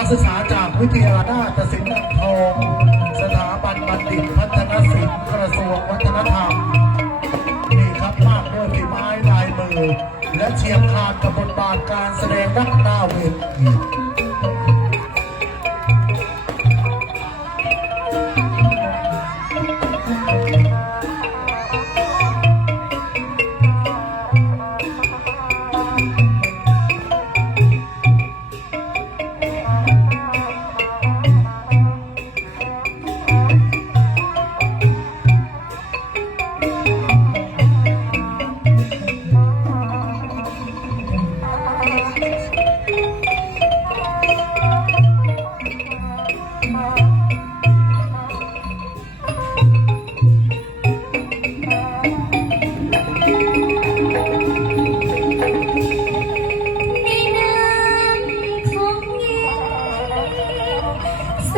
นักศึกษาจากวิทยาลัยนาชศิลป์อ่างทองสถาบันบัณฑิตพัฒนศิลป์กระทรวงวัฒนธรรมนี่ครับมากด้วยฝีไม้ลายมือ และเฉียบขาดกับบทบาทการแสดงนักหน้าเวที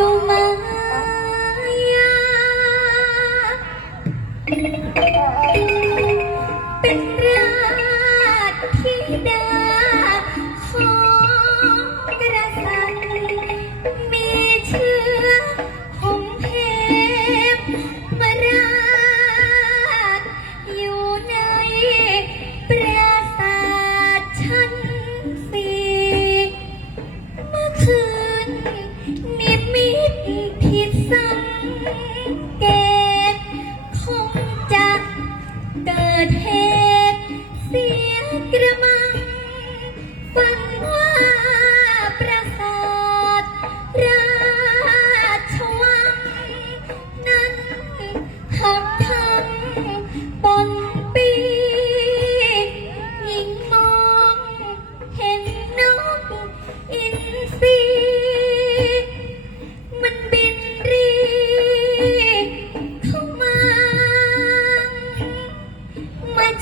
สุมายา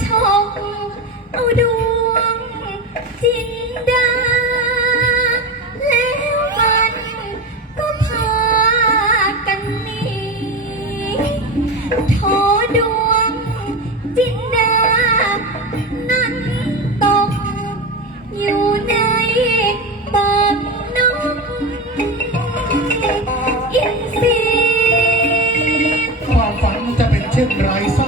ชมเอาดวงจินดา แล้วมันก็พากันนีโทดวงจินดา นั้นตกอยู่ในปากนกอินทรีความฝันมันจะเป็นเช่นไรซะ